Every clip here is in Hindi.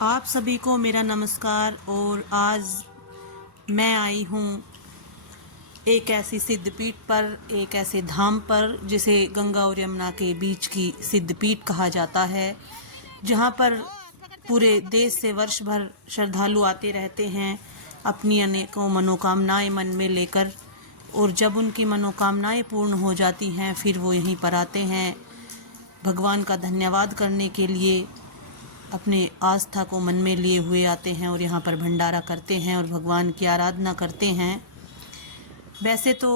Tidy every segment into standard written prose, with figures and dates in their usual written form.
आप सभी को मेरा नमस्कार। और आज मैं आई हूँ एक ऐसी सिद्धपीठ पर, एक ऐसे धाम पर जिसे गंगा और यमुना के बीच की सिद्धपीठ कहा जाता है, जहाँ पर पूरे देश से वर्ष भर श्रद्धालु आते रहते हैं अपनी अनेकों मनोकामनाएं मन में लेकर। और जब उनकी मनोकामनाएं पूर्ण हो जाती हैं फिर वो यहीं पर आते हैं भगवान का धन्यवाद करने के लिए। अपने आस्था को मन में लिए हुए आते हैं और यहाँ पर भंडारा करते हैं और भगवान की आराधना करते हैं। वैसे तो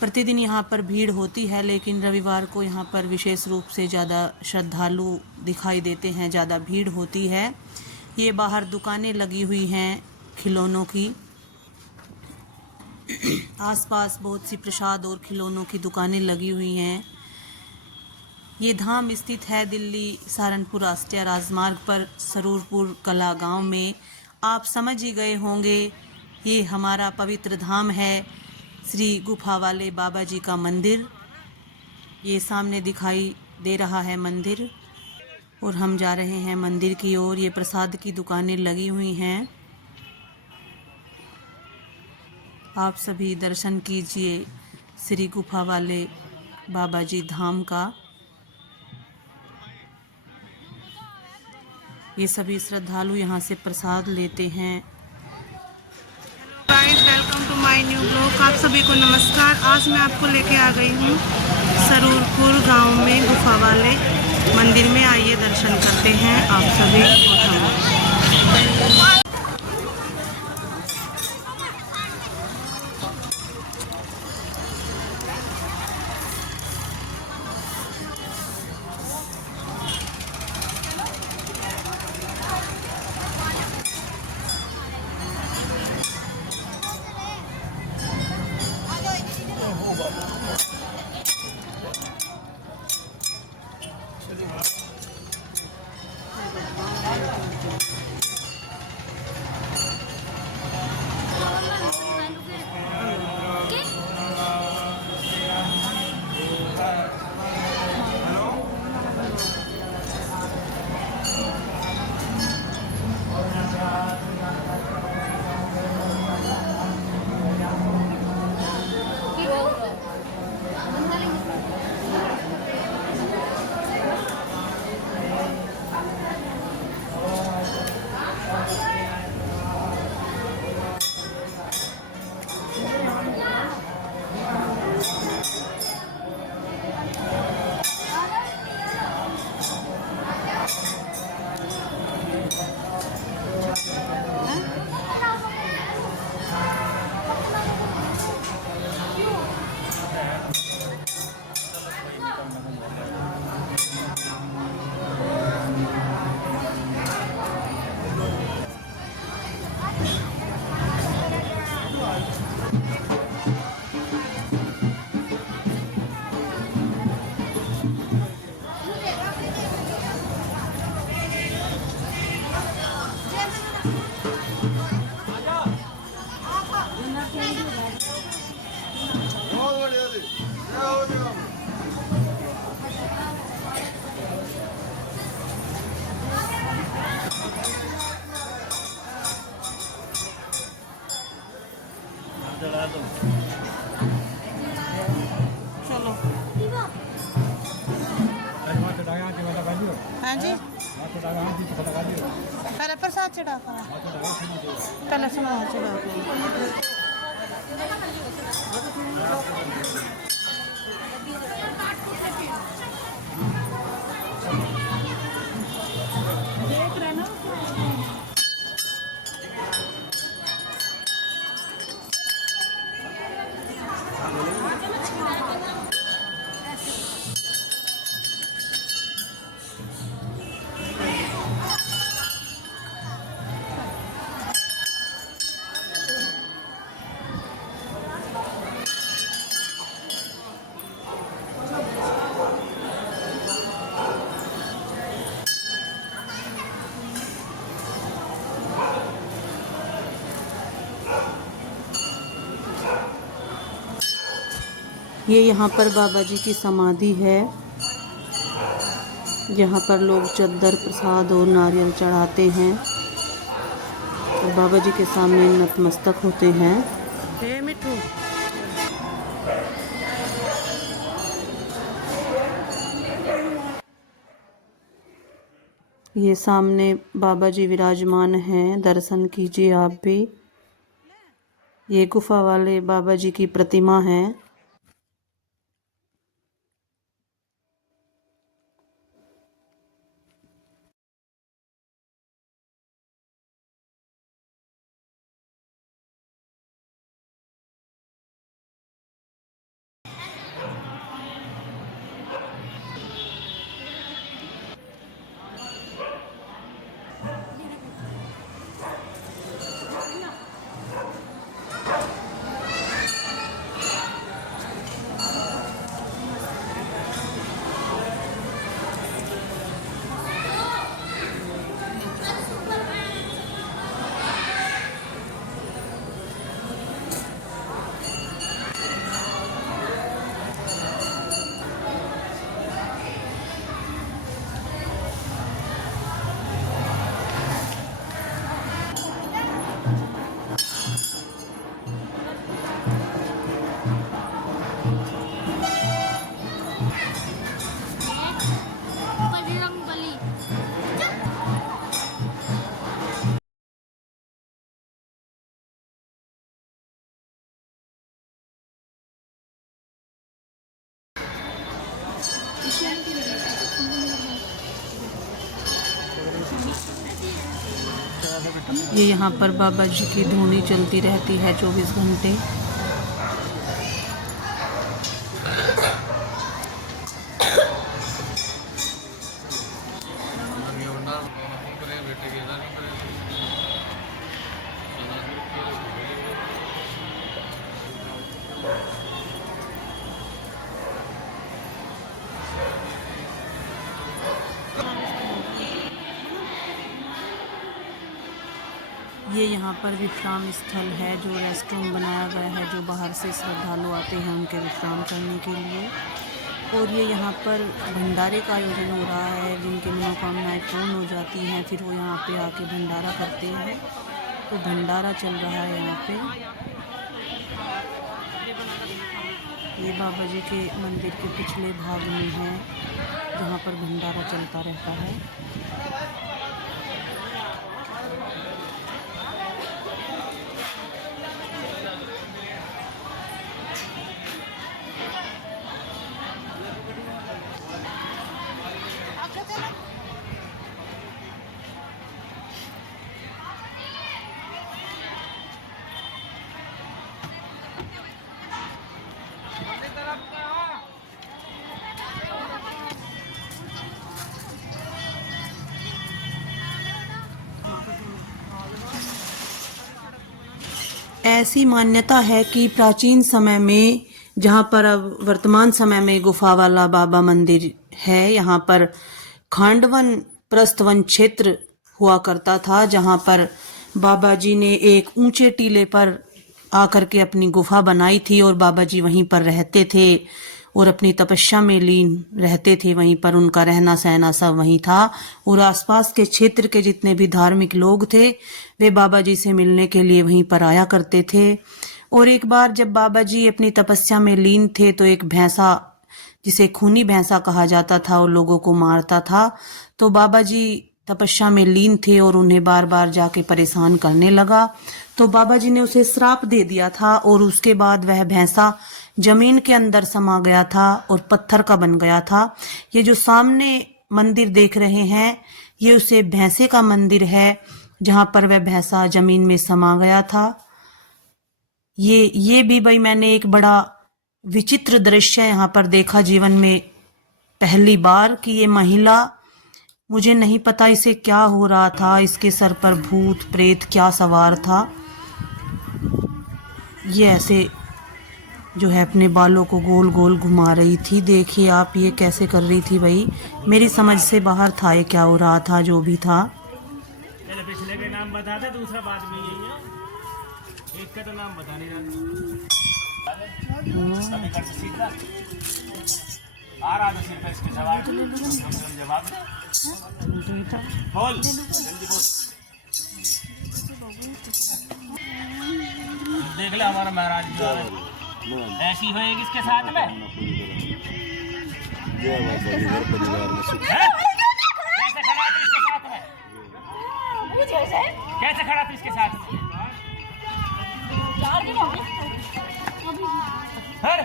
प्रतिदिन यहाँ पर भीड़ होती है, लेकिन रविवार को यहाँ पर विशेष रूप से ज़्यादा श्रद्धालु दिखाई देते हैं, ज़्यादा भीड़ होती है। ये बाहर दुकानें लगी हुई हैं खिलौनों की, आसपास बहुत सी प्रसाद और खिलौनों की दुकानें लगी हुई हैं। ये धाम स्थित है दिल्ली सहारनपुर राष्ट्रीय राजमार्ग पर सरूरपुर कला गांव में। आप समझ ही गए होंगे ये हमारा पवित्र धाम है, श्री गुफा वाले बाबा जी का मंदिर। ये सामने दिखाई दे रहा है मंदिर और हम जा रहे हैं मंदिर की ओर। ये प्रसाद की दुकानें लगी हुई हैं, आप सभी दर्शन कीजिए श्री गुफा वाले बाबा जी धाम का। ये सभी श्रद्धालु यहाँ से प्रसाद लेते हैं। Guys, welcome to my new blog. आप सभी को नमस्कार। आज मैं आपको लेके आ गई हूँ सरूरपुर गांव में गुफा वाले मंदिर में। आइए दर्शन करते हैं आप सभी। चलो हाँ जी, पहले प्रसाद चढ़ा कर पहले सुना चढ़ा देख रहे ना। ये यहाँ पर बाबा जी की समाधि है। जहाँ पर लोग चद्दर प्रसाद और नारियल चढ़ाते हैं और बाबा जी के सामने नतमस्तक होते हैं। मिठू ये सामने बाबा जी विराजमान हैं, दर्शन कीजिए आप भी। ये गुफा वाले बाबा जी की प्रतिमा है। बजरंग बली। ये यहाँ पर बाबा जी की धूनी चलती रहती है 24 घंटे। ये यहाँ पर विश्राम स्थल है, जो रेस्टोरेंट बनाया गया है, जो बाहर से श्रद्धालु आते हैं उनके विश्राम करने के लिए। और ये यहाँ पर भंडारे का आयोजन हो रहा है, जिनकी मनोकामनाएं पूर्ण हो जाती हैं फिर वो यहाँ पे आके भंडारा करते हैं। तो भंडारा चल रहा है यहाँ पे। ये बाबा जी के मंदिर के पिछले भाग में है, जहाँ पर भंडारा चलता रहता है। ऐसी मान्यता है कि प्राचीन समय में, जहाँ पर अब वर्तमान समय में गुफा वाला बाबा मंदिर है, यहाँ पर खांडवन प्रस्थवन क्षेत्र हुआ करता था, जहाँ पर बाबा जी ने एक ऊंचे टीले पर आकर के अपनी गुफा बनाई थी और बाबा जी वहीं पर रहते थे और अपनी तपस्या में लीन रहते थे। वहीं पर उनका रहना सहना सब वहीं था और आसपास के क्षेत्र के जितने भी धार्मिक लोग थे वे बाबा जी से मिलने के लिए वहीं पर आया करते थे। और एक बार जब बाबा जी अपनी तपस्या में लीन थे तो एक भैंसा, जिसे खूनी भैंसा कहा जाता था, और लोगों को मारता था। तो बाबा जी तपस्या में लीन थे और उन्हें बार बार जाके परेशान करने लगा। तो बाबा जी ने उसे श्राप दे दिया था और उसके बाद वह भैंसा जमीन के अंदर समा गया था और पत्थर का बन गया था। ये जो सामने मंदिर देख रहे हैं, ये उसे भैंसे का मंदिर है, जहां पर वह भैंसा जमीन में समा गया था। ये भी भाई मैंने एक बड़ा विचित्र दृश्य यहाँ पर देखा जीवन में पहली बार, कि ये महिला, मुझे नहीं पता इसे क्या हो रहा था, इसके सर पर भूत प्रेत क्या सवार था। ये ऐसे जो है अपने बालों को गोल गोल घुमा रही थी। देखिए आप, ये कैसे कर रही थी भाई, मेरी समझ से बाहर था ये क्या हो रहा था। जो भी था, पिछले का नाम बता दे, दूसरा बाद में यही है, एक का तो नाम बता नहीं रहा। आ रहा था सिर पे इसके जवाब जवाब बोल जल्दी बोल। देख ले हमारा महाराज जो है ऐसी होएगी इसके साथ में कैसे खड़ा था इसके साथ में कैसे खड़ा था इसके साथ में हर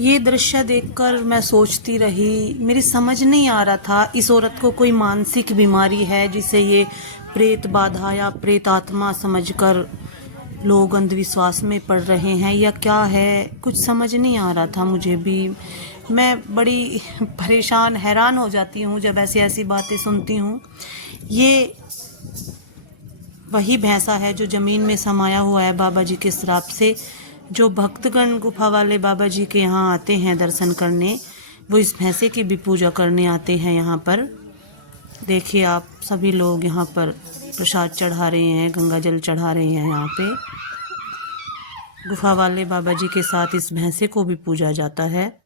ये दृश्य देखकर मैं सोचती रही, मेरी समझ नहीं आ रहा था इस औरत को कोई मानसिक बीमारी है जिसे ये प्रेत बाधा या प्रेत आत्मा समझकर लोग अंधविश्वास में पड़ रहे हैं या क्या है, कुछ समझ नहीं आ रहा था मुझे भी। मैं बड़ी परेशान हैरान हो जाती हूँ जब ऐसी ऐसी बातें सुनती हूँ। ये वही भैंसा है जो ज़मीन में समाया हुआ है बाबा जी के श्राप से। जो भक्तगण गुफा वाले बाबा जी के यहाँ आते हैं दर्शन करने, वो इस भैंसे की भी पूजा करने आते हैं यहाँ पर। देखिए आप, सभी लोग यहाँ पर प्रसाद चढ़ा रहे हैं, गंगा जल चढ़ा रहे हैं। यहाँ पे गुफा वाले बाबा जी के साथ इस भैंसे को भी पूजा जाता है।